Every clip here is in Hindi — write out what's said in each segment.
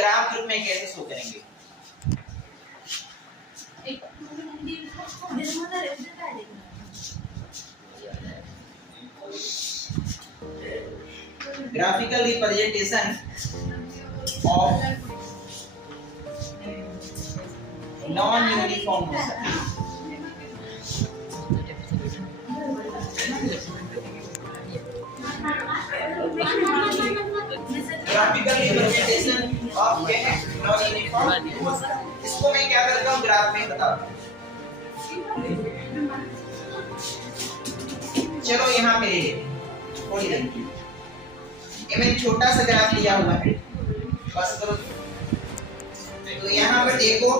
ग्राफ रूप में कैसे शो करेंगे? Graphical representation of non uniform motion. Graphical representation of क्या है? Non uniform motion. इसको मैं क्या करता हूँ ग्राफ में बताता हूँ। चलो यहाँ पे थोड़ी देर ये मैंने छोटा सा ग्राफ लिया हुआ है, बस करो। तो यहाँ पर देखो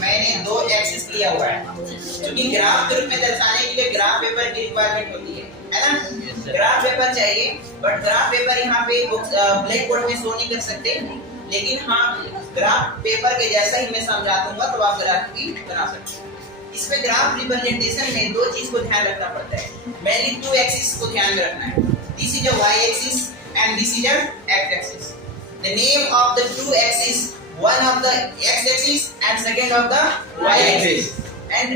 मैंने दो एक्सिस लिया हुआ है, क्योंकि ग्राफ के रूप में दर्शाने के लिए ग्राफ पेपर की रिक्वायरमेंट होती है ना? ग्राफ पेपर चाहिए, बट ग्राफ पेपर यहाँ पे ब्लैक बोर्ड में शो नहीं कर सकते, लेकिन हाँ ग्राफ पेपर के जैसा ही मैं समझा दूंगा तो आप ग्राफ की बना सकते हैं। इसमें ग्राफ रिप्रेजेंटेशन में दो चीज को ध्यान रखना पड़ता है। मेनली टू एक्सिस को ध्यान में रखना है। This is a y axis and this is a x axis. The name of the two axes, one of the x axis and second of the y axis. And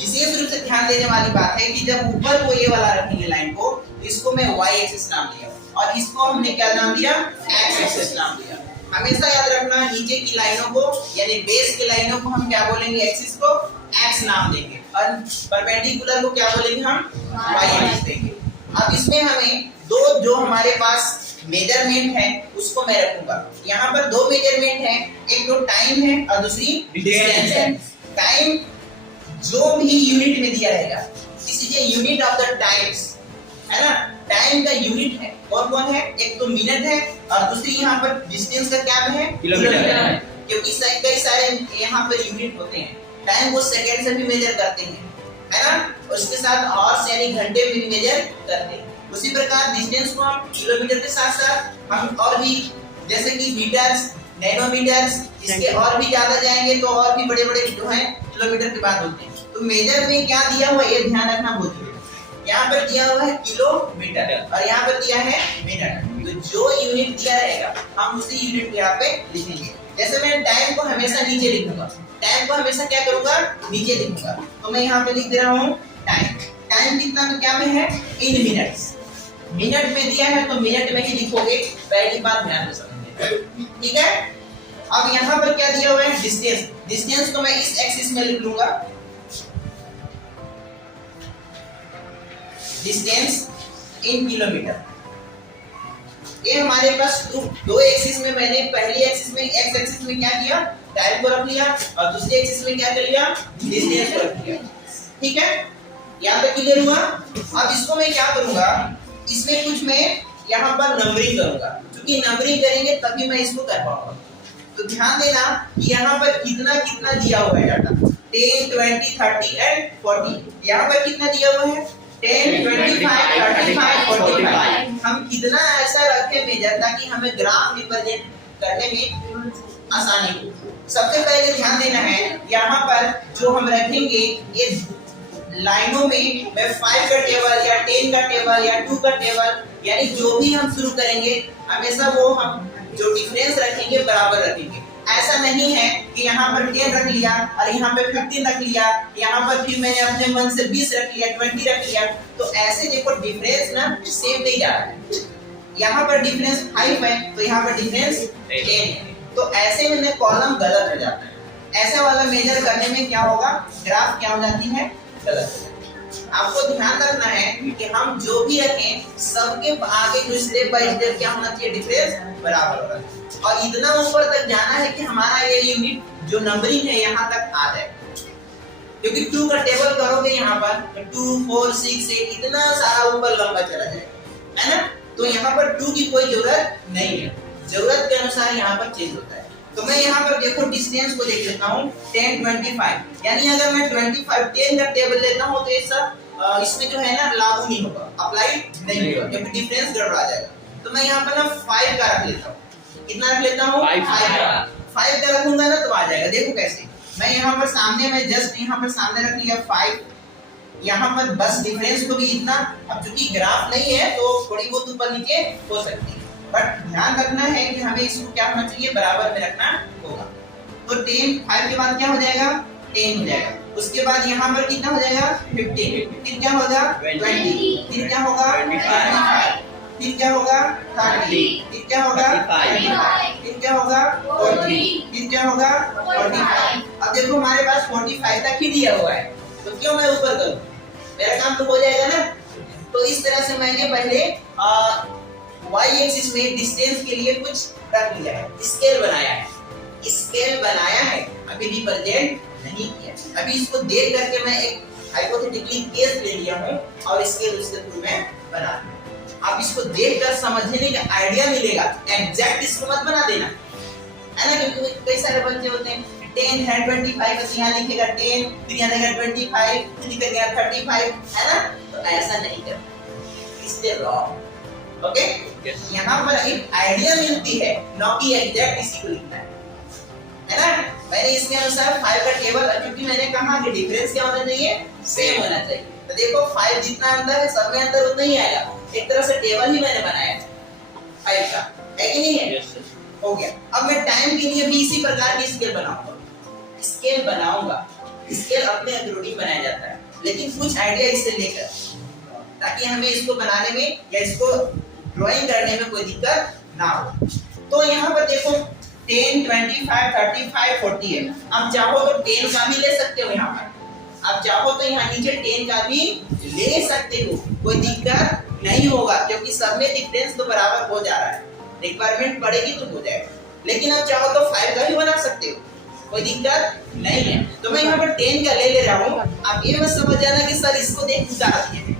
विशेष रूप से ध्यान देने वाली बात है कि जब ऊपर को ये वाला रखेंगे लाइन को, तो इसको मैं y axis नाम दिया और इसको हमने क्या नाम दिया? x axis नाम दिया। हमेशा याद रखना नीचे की लाइनों को यानी बेस की लाइनों को हम क्या बोलेंगे? एक्सिस को x नाम देंगे और परपेंडिकुलर को क्या बोलेंगे? हम y एक्सिस देंगे। अब इसमें हमें दो जो हमारे पास मेजरमेंट है उसको मैं रखूंगा। यहाँ पर दो मेजरमेंट है, एक तो टाइम है और दूसरी डिस्टेंस है। टाइम जो भी यूनिट में दिया रहेगा, this is a unit of the times, है ना? टाइम का यूनिट है कौन कौन है? एक तो मिनट है और दूसरी यहाँ पर डिस्टेंस का क्या है? किलोमीटर। क्योंकि कई सारे यहाँ पर यूनिट होते हैं। टाइम को सेकंड से भी मेजर करते हैं, है ना? उसके साथ आवर्स यानी घंटे में भी मेजर करते हैं। उसी प्रकार डिस्टेंस को हम किलोमीटर के साथ साथ हम और भी जैसे कि मीटर्स, नैनोमीटर्स, इसके और भी ज्यादा जाएंगे तो और भी बड़े बड़े जो हैं किलोमीटर के बाद होते हैं। तो मेजर में क्या दिया हुआ ये ध्यान रखना बहुत जरूरी है। यहाँ पर दिया हुआ है किलोमीटर और यहाँ पर दिया है मिनट। तो जो यूनिट दिया रहेगा हम उसी यूनिट को यहाँ पे लिखेंगे। जैसे मैं टाइम को हमेशा नीचे लिखूंगा, टाइम को हमेशा क्या करूंगा? नीचे लिखूंगा। तो मैं यहाँ पे लिख दे रहा हूँ टाइम। टाइम कितना तो क्या में है? इन मिनट्स। मिनट में दिया है तो मिनट में ही लिखोगे, पहली बात ध्यान में समझिए, ठीक है? अब यहाँ पर क्या दिया हुआ है? डिस्टेंस। डिस्टेंस को मैं इस एक्सिस में लिख लूंगा, डिस्टेंस इन किलोमीटर। ये हमारे पास दो एक्सिस में मैंने पहली एक्सिस में एक्स एक्सिस में क्या किया? टाइम को रख लिया और दूसरी एक्सिस में क्या कर लिया? डिस्टेंस को रख लिया, ठीक है? यहाँ पे क्लियर हुआ? अब इसको मैं क्या करूंगा? इसमें कुछ मैं यहाँ पर नंबरिंग करूंगा, क्योंकि नंबरिंग करेंगे तभी मैं इसको कर पाऊंगा। तो ध्यान देना कि यहाँ पर कितना कितना दिया हुआ है डाटा, 10, 20, 30 एंड 40। यहाँ पर कितना दिया हुआ है? 10, 25, 35, 45। हम कितना ऐसा रखें मेजर ताकि हमें ग्राफ रिप्रेजेंट करने में आसानी हो। सबसे पहले ध्यान देना है यहाँ पर जो हम रखेंगे ये लाइनों में मैं 5 का टेबल या 10 का टेबल या 2 का टेबल यानी जो भी हम शुरू करेंगे हमेशा वो हम जो डिफरेंस रखेंगे बराबर रखेंगे। ऐसा नहीं है कि यहाँ पर 10 रख लिया और यहाँ पे 15 रख लिया, यहाँ पर फिर मैंने अपने मन से 20 रख लिया, 20 रख लिया। तो ऐसे देखो डिफरेंस ना सेम नहीं जा रहा है। यहाँ पर डिफरेंस 5 है तो यहाँ पर डिफरेंस 10 है, तो ऐसे में कॉलम गलत हो जाता है। ऐसा वाला मेजर करने में क्या होगा? ग्राफ क्या हो जाती है? गलत। आपको ध्यान रखना है कि हम जो भी रखें सबके आगे जो स्टेप बाय स्टेप क्या होना चाहिए? डिफरेंस बराबर होगा और इतना ऊपर तक जाना है कि हमारा ये यूनिट जो नंबरिंग है यहाँ तक आ जाए। क्योंकि 2 का टेबल करोगे यहाँ पर तो 2, 4, 6, 8 इतना सारा ऊपर लंबा चला जाएगा, है ना? तो यहाँ पर 2 की कोई जरूरत नहीं है, जरूरत के अनुसार यहाँ पर चेंज होता है। तो मैं यहाँ पर देखो डिस्टेंस को देख लेता हूँ 10, 25 यानी अगर मैं 25, 10 का टेबल लेता हूँ तो ये सब इसमें जो है ना लागू नहीं होगा, अप्लाई नहीं होगा क्योंकि डिफरेंस गड़बड़ा जाएगा। तो मैं यहाँ पर ना 5 का रख लेता हूँ। कितना रख लेता हूँ? 5 का रखूंगा ना तो आ जाएगा। देखो कैसे मैं यहाँ पर सामने में जस्ट यहाँ पर सामने रख लिया 5, यहाँ पर बस डिफरेंस को भी इतना। अब चूंकि ग्राफ नहीं है तो थोड़ी बहुत ऊपर नीचे हो सकती है, बट ध्यान रखना है कि हमें इसको क्या होना चाहिए, बराबर में रखना होगा। तो 10 5 के बाद क्या हो जाएगा, 10 हो जाएगा। उसके बाद यहाँ पर कितना हो जाएगा, 15, फिर क्या होगा 20, फिर क्या होगा 25, फिर क्या होगा 30, फिर क्या होगा 35, फिर क्या होगा 40, फिर क्या होगा 45। अब देखो हमारे पास 45 तक ही दिया हुआ है, तो क्यों मैं ऊपर करूं, मेरा काम तो हो जाएगा ना। तो इस तरह से मैंने पहले y एक्सिस में डिस्टेंस के लिए कुछ रख लिया है, स्केल बनाया है, स्केल बनाया है, अभी रिप्रेजेंट नहीं किया। अभी इसको देख करके मैं एक हाइपोथेटिकली केस ले लिया हूं और स्केल उसके थ्रू मैं बना दूं। आप इसको देखकर समझने का आइडिया मिलेगा, एग्जैक्ट इसको मत बना देना, है ना। क्योंकि कई सारे बच्चे होते हैं 10 है 25 बस यहाँ लिखेगा 10, फिर यहाँ लिखेगा 25, फिर लिखेगा 35, है ना। तो ऐसा नहीं करना, इससे रॉन्ग। ओके, यहाँ पर एक आइडिया मिलती है, ना कि एग्जैक्ट इसी को लिखना है ना। मैंने इसके अनुसार 5 का टेबल, क्योंकि मैंने कहा कि डिफरेंस क्या होना चाहिए, सेम होना चाहिए। तो देखो 5 जितना अंदर है सब में अंदर उतना ही आएगा, एक तरह से टेबल ही मैंने बनाया है 5 का, है कि नहीं है। yes, हो गया। अब मैं टाइम के लिए भी इसी प्रकार की स्केल बनाऊंगा, स्केल अपने अकॉर्डिंग बनाया जाता है, लेकिन कुछ आइडिया इससे लेकर, ताकि हमें इसको बनाने में या इसको ड्राइंग करने में कोई दिक्कत ना हो। तो यहाँ पर देखो 10, 25, 35, 40 है। अब चाहो तो 10 का भी ले सकते हो, यहाँ पर आप चाहो तो यहाँ नीचे 10 का भी ले सकते हो, कोई दिक्कत नहीं होगा, क्योंकि सब में डिफरेंस तो बराबर हो जा रहा है, रिक्वायरमेंट पड़ेगी तो हो जाएगा। लेकिन आप चाहो तो 5 का भी बना सकते हो, कोई दिक्कत नहीं है। तो मैं यहाँ पर 10 का ले रहा हूँ, आप ये मत समझ जाना कि सर इसको देख उतार दिए,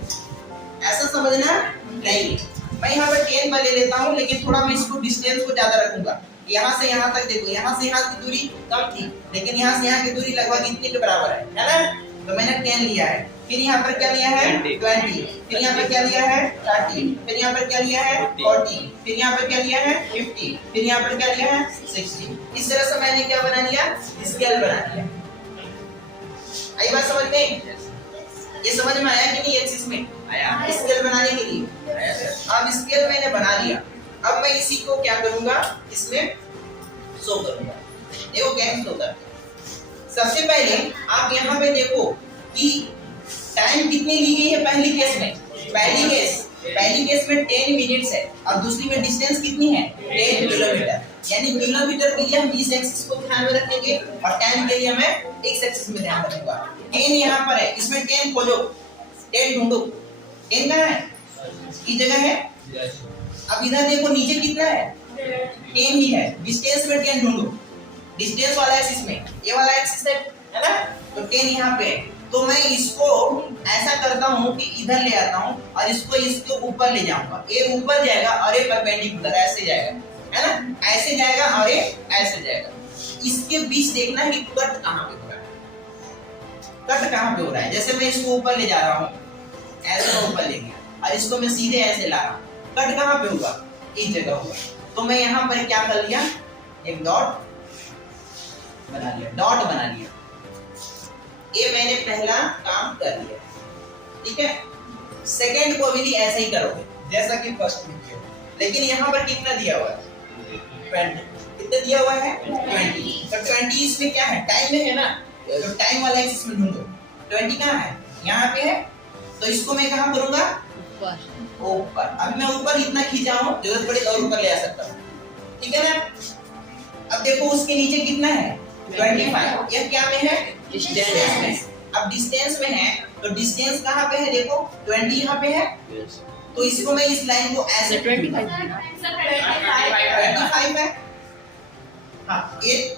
ऐसा समझना नहीं। मैं यहाँ पर 10 का ले लेता हूँ, लेकिन थोड़ा मैं इसको डिस्टेंस को ज्यादा रखूंगा। यहाँ से यहाँ तक देखो, यहाँ से यहाँ की दूरी कम थी, लेकिन यहाँ से यहाँ की दूरी लगभग इतने के बराबर है ना। तो मैंने 10 लिया है, फिर यहाँ पर क्या लिया है 20, फिर यहाँ पर क्या लिया है 30, फिर यहाँ पर क्या लिया है 40, फिर यहाँ पर क्या लिया है 50, फिर यहाँ पर क्या लिया है 60। इस तरह से मैंने क्या बना लिया, स्केल बना लिया। आई बात समझ में, ये समझ में आया कि नहीं, एक्सिस में आया स्केल बनाने के लिए। अब स्केल मैंने बना लिया, अब मैं इसी को क्या करूंगा, इसमें शो करूंगा। देखो कैसे शो करते हैं। सबसे पहले आप यहाँ पे देखो कि टाइम कितनी ली गई है पहली केस में, पहली केस में 10 मिनट्स है, और दूसरी में डिस्टेंस कितनी है 10 किलोमीटर। यानी किलोमीटर के लिए हम इस एक्सिस को ध्यान में रखेंगे और टाइम के लिए मैं एक्स एक्सिस में ध्यान रखूंगा। 10 यहाँ पर है, इसमें 10 खोजो, 10 ढूंढो, 10 कहाँ है, इस जगह है। अब इधर देखो नीचे कितना है 10 ही है, डिस्टेंस में 10 ढूंढो, डिस्टेंस वाला एक्सिस में, ये वाला एक्सिस है ना। तो 10 यहाँ पे है, तो मैं इसको ऐसा करता हूँ कि इधर ले आता हूँ और इसको इसके ऊपर ले जाऊंगा। ये ऊपर जाएगा और ये परपेंडिकुलर ऐसे जाएगा, है ना, ऐसे जाएगा और ये ऐसे जाएगा। इसके बीच देखना है कि कट कहाँ पे हो रहा है, कट कहाँ पे हो रहा है। जैसे मैं इसको ऊपर ले जा रहा हूँ, ऐसे ऊपर ले गया, और इसको मैं सीधे ऐसे ला रहा हूँ, कट कहाँ पे होगा, इस जगह होगा। तो मैं यहाँ पर क्या कर लिया, एक डॉट बना लिया, डॉट बना लिया। ये मैंने पहला काम कर लिया, ठीक है। सेकंड को भी ऐसे ही करोगे जैसा कि फर्स्ट में किया, लेकिन यहाँ पर कितना दिया हुआ है 20, कितना दिया हुआ है 20। तो 20 इसमें क्या है, टाइम में है ना, तो टाइम वाला एक्सिस में ढूंढो। 20 कहाँ है, यहाँ पे है, तो इसको मैं कहाँ करूंगा, ऊपर। अब मैं ऊपर इतना खींचा हूँ, जरूरत पड़े और ऊपर ले आ सकता हूँ, ठीक है ना। अब देखो उसके नीचे कितना है 25, यह क्या में है, डिस्टेंस में। अब डिस्टेंस में है तो डिस्टेंस कहाँ पे है, देखो 20 यहाँ पे है, तो इसको मैं इस लाइन को ऐसे 25 है, हाँ ये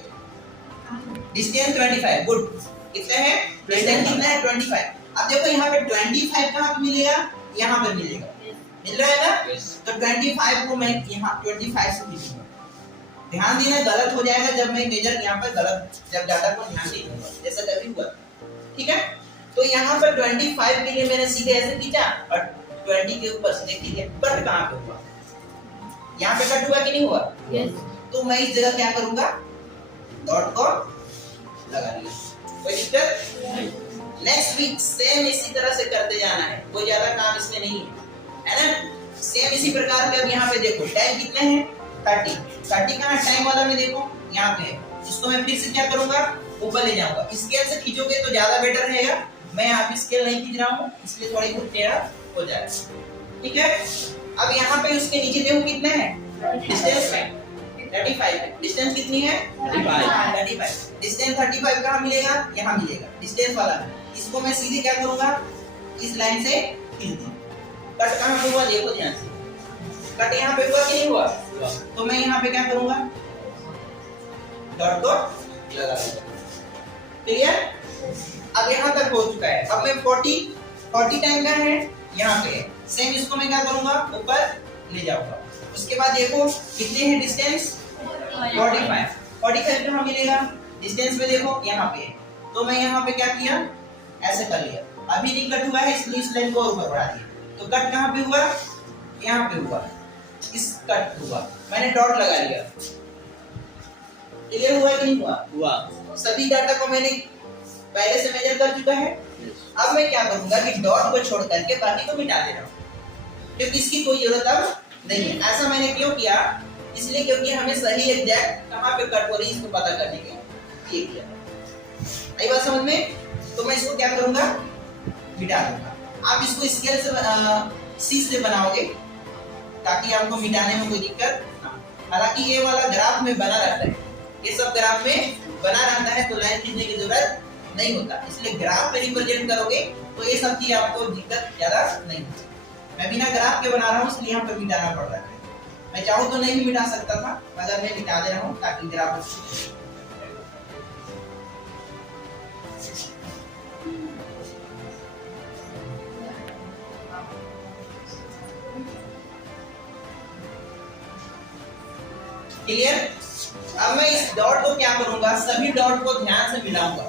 डिस्टेंस 25, गुड। कितना है, डिस्टेंस कितना है 25। अब देखो यहाँ पे 25 कहाँ पे मिलेगा, यहाँ पर मिलेगा, मिल रहा है ना। तो 25 को मैं यहाँ 25 से लिखूंगा। ध्यान देना गलत हो जाएगा जब मैं मेजर यहाँ पर गलत, जब डाटा को ध्यान नहीं दूंगा, जैसा कभी हुआ, ठीक है। तो यहाँ पर 25 के लिए मैंने सीधे ऐसे खींचा और 20 के ऊपर से देखिए कट कहाँ पे हुआ, यहाँ पे कट हुआ कि नहीं हुआ, तो मैं इस जगह क्या करूंगा, डॉट को लगा लिया, कोई दिक्कत। नेक्स्ट वीक सेम इसी तरह से करते जाना है, कोई ज्यादा काम इसमें नहीं है, है ना। सेम इसी प्रकार से अब यहाँ पे देखो टाइम कितने हैं 30 कहाँ टाइम वाला में देखो यहाँ पे है। इसको मैं फिर से क्या करूंगा ऊपर ले जाऊंगा। स्केल से खींचोगे तो ज्यादा बेटर रहेगा। मैं यहाँ पे स्केल नहीं खींच रहा हूँ इसलिए थोड़ी बहुत टेढ़ा हो जाएगा। ठीक है, अब यहाँ पे उसके नीचे देखो कितने हैं डिस्टेंस में 35 है। डिस्टेंस कितनी है 35। डिस्टेंस 35 कहाँ मिलेगा यहाँ मिलेगा डिस्टेंस वाला। इसको मैं सीधे क्या करूंगा इस लाइन से खींच दूंगा। कट कहाँ पे हुआ देखो ध्यान से, कट यहाँ पे हुआ कि नहीं हुआ? तो मैं यहाँ पे क्या करूंगा डॉट डॉट लगा दूंगा। क्लियर? अब यहाँ तक हो चुका है। अब मैं 40 टाइम का है यहाँ पे सेम इसको मैं क्या करूंगा ऊपर ले जाऊंगा। उसके बाद देखो कितने हैं डिस्टेंस 45 कहाँ मिलेगा डिस्टेंस में देखो यहाँ पे। तो मैं यहाँ पे क्या किया ऐसे कर लिया। अभी नहीं कट हुआ है इसलिए इस लाइन को ऊपर बढ़ा दिया। तो कट कहाँ पे हुआ यहाँ पे हुआ, इस कट हुआ मैंने डॉट लगा लिया। क्लियर हुआ कि नहीं हुआ? सभी डाटा को मैंने पहले से मेजर कर चुका है। अब मैं क्या करूंगा कि डॉट को छोड़ करके बाकी को मिटा दे रहा हूँ क्योंकि इसकी कोई जरूरत अब नहीं है। ऐसा मैंने क्यों किया इसलिए क्योंकि हमें सही एग्जैक्ट कहाँ पे कट हो रही है इसको पता करने के लिए किया। आई बात समझ में? तो मैं इसको क्या करूंगा मिटा दूंगा। आप इसको स्केल से सी से बनाओगे ताकि आपको मिटाने में कोई दिक्कत ना। हालांकि ये वाला ग्राफ में बना रहता है, ये सब ग्राफ में बना रहता है तो लाइन खींचने की जरूरत नहीं होता। इसलिए ग्राफ में रिप्रेजेंट करोगे तो ये सब चीज आपको दिक्कत ज्यादा नहीं होती। मैं बिना ग्राफ के बना रहा हूँ इसलिए यहाँ पे मिटाना पड़ रहा है। मैं चाहूँ तो नहीं भी मिटा सकता था मगर मैं मिटा दे रहा हूँ ताकि ग्राफ क्लियर। अब मैं इस डॉट को क्या करूंगा सभी डॉट को ध्यान से मिलाऊंगा।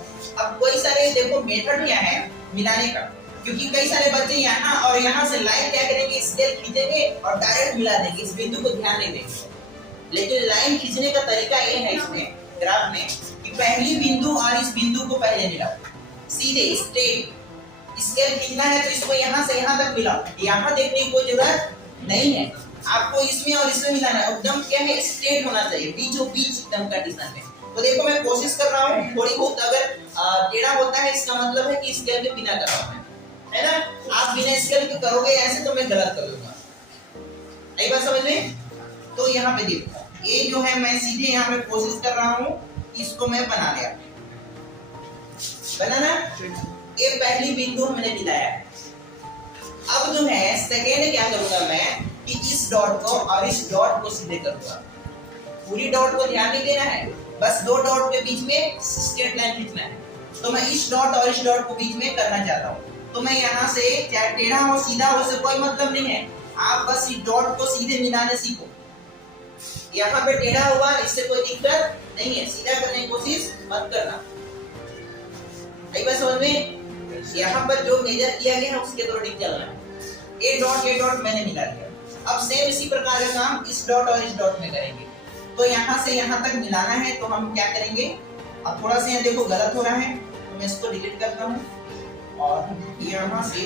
अब कोई सारे देखो मेथड क्या है मिलाने का, क्योंकि कई सारे बच्चे यहाँ और यहाँ से लाइन क्या करेंगे स्केल खींचेंगे और डायरेक्ट मिला देंगे, इस बिंदु को ध्यान नहीं देंगे। लेकिन लाइन खींचने का तरीका ये है इसमें ग्राफ में कि पहली बिंदु और इस बिंदु को पहले मिलाओ सीधे स्ट्रेट। स्केल खींचना है तो इसको यहाँ से यहाँ तक मिलाओ, यहाँ देखने की कोई जरूरत नहीं है। आपको इसमें और इसमें मिलाना है, एकदम क्या है स्ट्रेट होना चाहिए बीचों बीच एकदम कंडीशन में। तो देखो मैं कोशिश कर रहा हूँ थोड़ी बहुत अगर टेढ़ा होता है इसका मतलब है कि स्केल के बिना कर रहा हूँ है ना। आप बिना स्केल के करोगे ऐसे तो मैं गलत कर दूंगा। यही बात समझ में? तो यहाँ पे देखो ये जो है मैं सीधे यहाँ पे कोशिश कर रहा हूँ इसको मैं बना लिया। बना ना, ये पहली बिंदु हमने मिलाया। अब जो है सेकेंड क्या करूंगा मैं कि इस डॉट को और इस डॉट को सीधे करूंगा। पूरी डॉट को ध्यान नहीं देना है, बस दो डॉट के बीच में स्ट्रेट लाइन खींचना है। तो मैं इस डॉट और इस डॉट को बीच में करना चाहता हूँ। तो मैं यहाँ से चाहे टेढ़ा हो सीधा हो से कोई मतलब नहीं है, आप बस इस डॉट को सीधे मिलाने सीखो। यहाँ पे टेढ़ा हुआ इससे कोई दिक्कत नहीं है, सीधा करने की कोशिश मत करना। एक बार समझ में? यहाँ पर जो मेजर किया गया है उसके अकॉर्डिंग चलना है। ये डॉट मैंने मिला दिया। अब सेम इसी प्रकार का काम इस डॉट और इस डॉट में करेंगे। तो यहाँ से यहाँ तक मिलाना है तो हम क्या करेंगे, अब थोड़ा सा यहाँ देखो गलत हो रहा है तो मैं इसको डिलीट करता हूँ और यहाँ से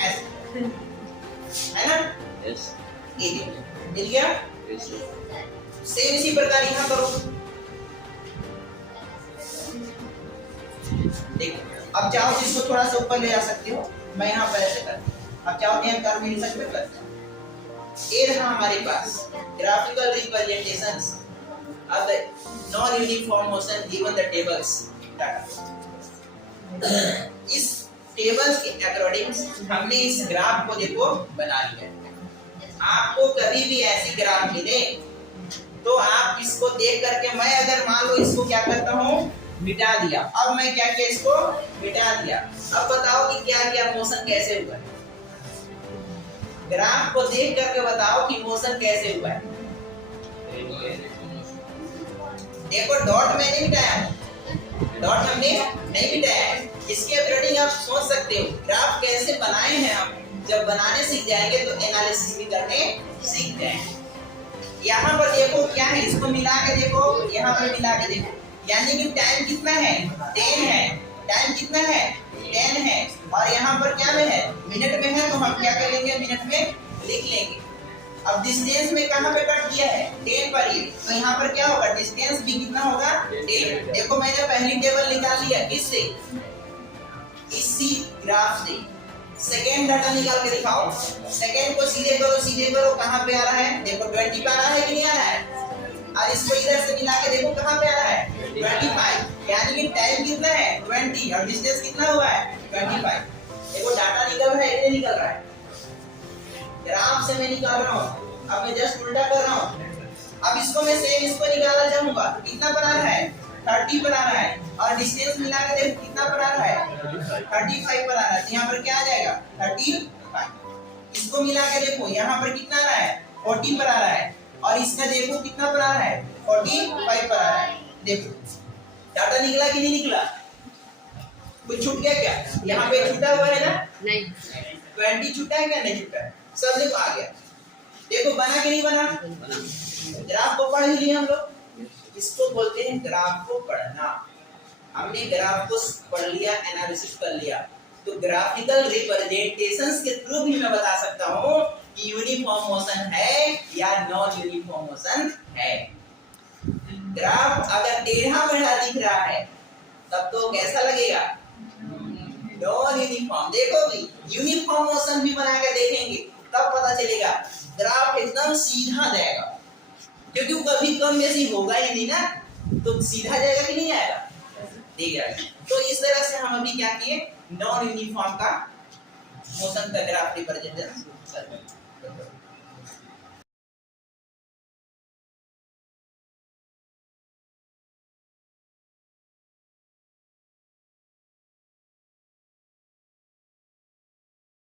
ऐसे है ना। यस ये देखो मिल गया। सेम इसी प्रकार यहाँ करो। देखो अब चाहो तो इसको थोड़ा सा ऊपर ले जा सकते हो, मैं यहाँ पर ऐसे करता हूँ। अब चाहो तो यहाँ कर भी सकते हो करता हूँ। ये रहा हमारे पास graphical representations of the non-uniform motion given the tables data। इस टेबल्स के अकॉर्डिंग हमने इस ग्राफ को देखो बना लिया। आपको कभी भी ऐसी ग्राफ मिले तो आप इसको देख करके, मैं अगर मान लो इसको क्या करता हूँ मिटा दिया। अब मैं क्या किया इसको मिटा दिया। अब बताओ कि क्या किया मोशन कैसे हुआ है। ग्राफ को देख करके बताओ कि मोशन कैसे हुआ है। देखो डॉट मैंने मिटाया है, डॉट हमने नहीं मिटाया है। इसके अकॉर्डिंग आप सोच सकते हो ग्राफ कैसे बनाए हैं। हम जब बनाने सीख जाएंगे तो एनालिसिस भी करने सीख जाएंगे। यहाँ पर देखो क्या है, इसको मिला के देखो, यहाँ पर मिला के देखो, यानी कि टाइम कितना है 10 है। टाइम कितना है 10 है और यहाँ पर क्या में है मिनट में है। तो हम क्या करेंगे मिनट में लिख लेंगे। अब डिस्टेंस में कहां पे कट दिया है 10 पर ये, तो यहाँ पर क्या होगा डिस्टेंस भी कितना होगा 10। देखो मैंने पहली टेबल निकाल लिया किससे, इसी ग्राफ से। सेकेंड डाटा निकाल के दिखाओ, सेकेंड को सीधे करो कहां पे आ रहा है, देखो 20 पे आ रहा है कि नहीं आ रहा है, और इसको इधर से मिला के देखो कहां पे आ रहा है 25, यानी कि टाइम कितना है 20 और डिस्टेंस कितना हुआ है 25। देखो डाटा निकल रहा है कि नहीं निकल रहा है, ग्राफ से मैं निकाल रहा हूँ, अब मैं जस्ट उल्टा कर रहा हूँ। अब इसको मैं सेम इसको निकालना चाहूंगा, कितना बना रहा है 30 बना रहा है, और डिस्टेंस मिला के देखो कितना बना रहा है 35 बना रहा है, तो यहाँ पर क्या आ जाएगा 35। इसको मिला के देखो यहाँ पर कितना आ रहा है 40 बना रहा है, और इसका देखो कितना बना रहा है 45 बना रहा है। देखो डाटा निकला कि नहीं निकला, कुछ छूट गया क्या, यहाँ पे छूटा हुआ है ना, नहीं 20 छूटा है क्या, नहीं छूटा है, सब देखो आ गया। देखो बना कि नहीं बना, ग्राफ को पढ़ लिए हम लोग, इसको बोलते हैं ग्राफ को पढ़ना। हमने ग्राफ को पढ़ लिया, एनालिसिस कर लिया, तो ग्राफिकल रिप्रेजेंटेशंस के थ्रू भी मैं बता सकता हूँ कि यूनिफॉर्म मोशन है या नॉन यूनिफॉर्म मोशन है। ग्राफ अगर टेढ़ा मेढ़ा दिख रहा है तब तो कैसा लगेगा नॉन यूनिफॉर्म। देखो भी यूनिफॉर्म मोशन भी बना के देखेंगे तब पता चलेगा ग्राफ एकदम सीधा जाएगा, क्योंकि वो कभी कम बेसी होगा ही नहीं ना, तो सीधा जाएगा कि नहीं आएगा, ठीक है। तो इस तरह से हम अभी क्या किए नॉन यूनिफॉर्म का मोशन का ग्राफ रिप्रेजेंटेशन